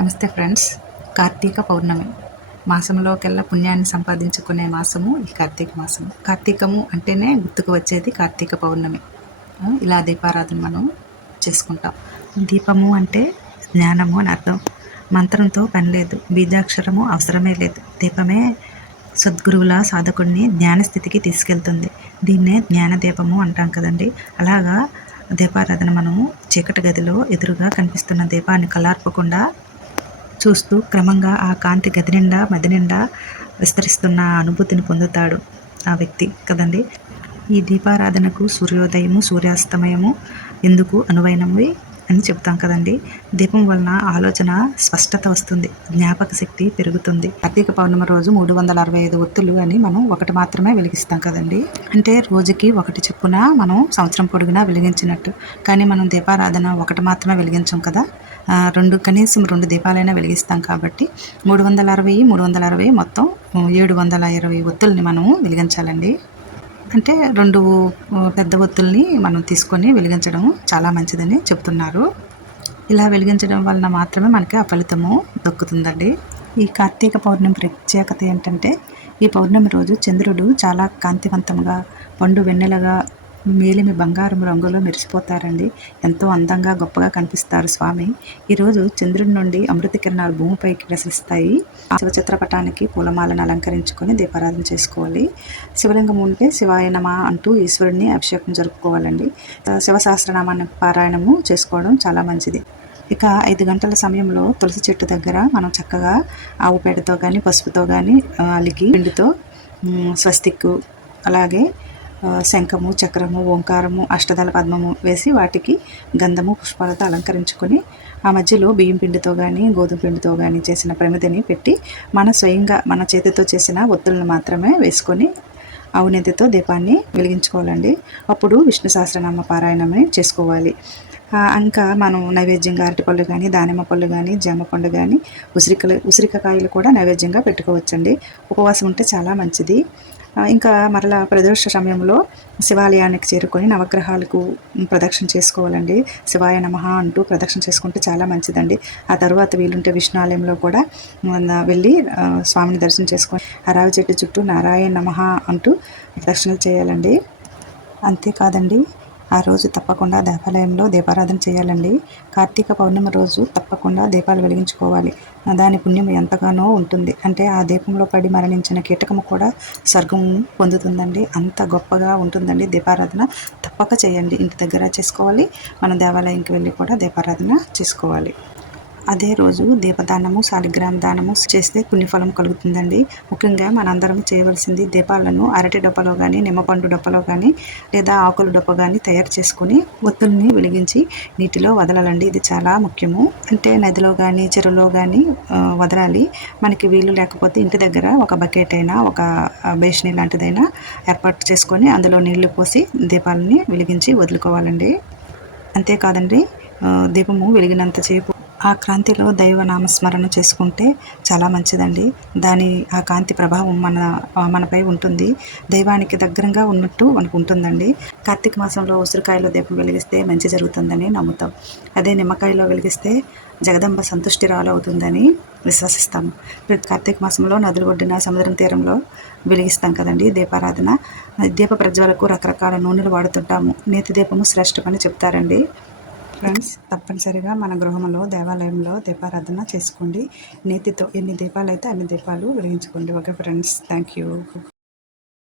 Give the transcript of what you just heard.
నమస్తే ఫ్రెండ్స్. కార్తీక పౌర్ణమి. మాసంలోకెల్లా పుణ్యాన్ని సంపాదించుకునే మాసము ఈ కార్తీక మాసం కార్తీకము అంటేనే గుర్తుకు వచ్చేది కార్తీక పౌర్ణమి. ఇలా దీపారాధన మనం చేసుకుంటాం. దీపము అంటే జ్ఞానము అని అర్థం. మంత్రంతో పని లేదు. బీజాక్షరము అవసరమే లేదు. దీపమే సద్గురువుల సాధకుడిని జ్ఞాన స్థితికి తీసుకెళ్తుంది. దీన్నే జ్ఞాన దీపము అంటాం కదండి. అలాగా దీపారాధన మనము చీకటి గదిలో ఎదురుగా కనిపిస్తున్న దీపాన్ని కలార్పకుండా చూస్తూ క్రమంగా ఆ కాంతి గది నిండా మది నిండా విస్తరిస్తున్న అనుభూతిని పొందుతాడు ఆ వ్యక్తి. కదండి? ఈ దీపారాధనకు సూర్యోదయము సూర్యాస్తమయము ఎందుకు అనువైనవి అని చెప్తాం కదండి. దీపం వలన ఆలోచన స్పష్టత వస్తుంది జ్ఞాపక శక్తి పెరుగుతుంది. కార్తీక పౌర్ణమి రోజు మూడు వందల అరవై ఐదు ఒత్తులు అని మనం ఒకటి మాత్రమే వెలిగిస్తాం కదండి. అంటే రోజుకి ఒకటి చొప్పున మనం సంవత్సరం పొడుగునా వెలిగించినట్టు. కానీ మనం దీపారాధన ఒకటి మాత్రమే వెలిగించాం కదా? రెండు కనీసం రెండు దీపాలైనా వెలిగిస్తాం కాబట్టి మూడు వందల అరవై మూడు వందల అరవై మొత్తం ఏడు వందల ఇరవై ఒత్తుల్ని మనము వెలిగించాలండి. అంటే రెండు పెద్ద ఒత్తుల్ని మనం తీసుకొని వెలిగించడం చాలా మంచిదని చెప్తున్నారు. ఇలా వెలిగించడం వలన మాత్రమే మనకి ఆ ఫలితము దక్కుతుందండి. ఈ కార్తీక పౌర్ణమి ప్రత్యేకత ఏంటంటే ఈ పౌర్ణమి రోజు చంద్రుడు చాలా కాంతివంతంగా పండు వెన్నెలగా మేలిమి బంగారం రంగులో మెరిసిపోతారండి. ఎంతో అందంగా గొప్పగా కనిపిస్తారు స్వామి. ఈరోజు చంద్రుడి నుండి అమృత కిరణాలు భూమిపైకి ప్రసరిస్తాయి. శివ చిత్రపటానికి పూలమాలను అలంకరించుకొని దీపారాధన చేసుకోవాలి. శివలింగం ఉంటే శివాయనమా అంటూ ఈశ్వరుడిని అభిషేకం జరుపుకోవాలండి. శివ సహస్రనామాన్ని పారాయణము చేసుకోవడం చాలా మంచిది. ఇక ఐదు గంటల సమయంలో తులసి చెట్టు దగ్గర మనం చక్కగా ఆవు పేడతో కానీ పసుపుతో కానీ అలిగి అలికి పిండితో స్వస్తిక్కు అలాగే శంఖము చక్రము ఓంకారము అష్టదళ పద్మము వేసి వాటికి గంధము పుష్పాలతో అలంకరించుకొని ఆ మధ్యలో బియ్యం పిండితో కానీ గోధుమ పిండితో కానీ చేసిన ప్రమిదని పెట్టి మన స్వయంగా మన చేతితో చేసిన ఒత్తులను మాత్రమే వేసుకొని అవునెతితో దీపాన్ని వెలిగించుకోవాలండి. అప్పుడు విష్ణు సహస్రనామ పారాయణమే చేసుకోవాలి. ఇంకా మనం నైవేద్యంగా అరటిపళ్ళు కానీ దానిమ్మ పళ్ళు కానీ జామ పండు కానీ ఉసిరికలు ఉసిరికాయలు కూడా నైవేద్యంగా పెట్టుకోవచ్చండి. ఉపవాసం ఉంటే చాలా మంచిది. ఇంకా మరలా ప్రదోష సమయంలో శివాలయానికి చేరుకొని నవగ్రహాలకు ప్రదక్షిణ చేసుకోవాలండి. శివాయ నమః అంటూ ప్రదక్షిణ చేసుకుంటే చాలా మంచిదండి. ఆ తర్వాత వీలుంటే విష్ణు ఆలయంలో కూడా వెళ్ళి స్వామిని దర్శనం చేసుకొని ఆ రావి చెట్టు చుట్టూ నారాయణ నమ అంటూ ప్రదక్షిణలు చేయాలండి. అంతేకాదండి. ఆ రోజు తప్పకుండా దేవాలయంలో దీపారాధన చేయాలండి. కార్తీక పౌర్ణమి రోజు తప్పకుండా దీపాలు వెలిగించుకోవాలి. దాని పుణ్యం ఎంతగానో ఉంటుంది. అంటే ఆ దీపంలో పడి మరణించిన కీటకము కూడా స్వర్గం పొందుతుందండి. అంత గొప్పగా ఉంటుందండి దీపారాధన. తప్పక చేయండి. ఇంటి దగ్గర చేసుకోవాలి. మన దేవాలయంకి వెళ్ళి కూడా దీపారాధన చేసుకోవాలి. అదే రోజు దీపదానము శాలిగ్రామ దానము చేస్తే పుణ్యఫలం కలుగుతుందండి. ముఖ్యంగా మనందరం చేయవలసింది దీపాలను అరటి డొప్పలో కానీ నిమ్మపండు డొప్పలో కానీ లేదా ఆకుల డొప్ప కానీ తయారు చేసుకొని ఒత్తుల్ని వెలిగించి నీటిలో వదలాలండి. ఇది చాలా ముఖ్యము. అంటే నదిలో కానీ చెరువులో కానీ వదలాలి. మనకి వీలు లేకపోతే ఇంటి దగ్గర ఒక బకెట్ అయినా ఒక బేషని లాంటిదైనా ఏర్పాటు చేసుకొని అందులో నీళ్ళు పోసి దీపాలని వెలిగించి వదులుకోవాలండి. అంతేకాదండి దీపము వెలిగినంత చేపు ఆ క్రాంతిలో దైవ నామస్మరణ చేసుకుంటే చాలా మంచిదండి. దాని ఆ కాంతి ప్రభావం మన మనపై ఉంటుంది. దైవానికి దగ్గరగా ఉన్నట్టు మనకు ఉంటుందండి. కార్తీక మాసంలో ఉసిరికాయలో దీపం వెలిగిస్తే మంచి జరుగుతుందని నమ్ముతాం. అదే నిమ్మకాయలో వెలిగిస్తే జగదంబ సంతుష్టి రాలవుతుందని విశ్వసిస్తాం ప్రతి కార్తీక మాసంలో నదులు ఒడ్డిన సముద్రం తీరంలో వెలిగిస్తాం కదండి దీపారాధన. దీప ప్రజ్వలకు రకరకాల నూనెలు వాడుతుంటాము. నేతి దీపము శ్రేష్టమని చెప్తారండి. ఫ్రెండ్స్ తప్పనిసరిగా మన గృహంలో దేవాలయంలో దీపారాధన చేసుకోండి. నేతితో ఎన్ని దీపాలు అయితే అన్ని దీపాలు వెలిగించుకోండి. Okay friends thank you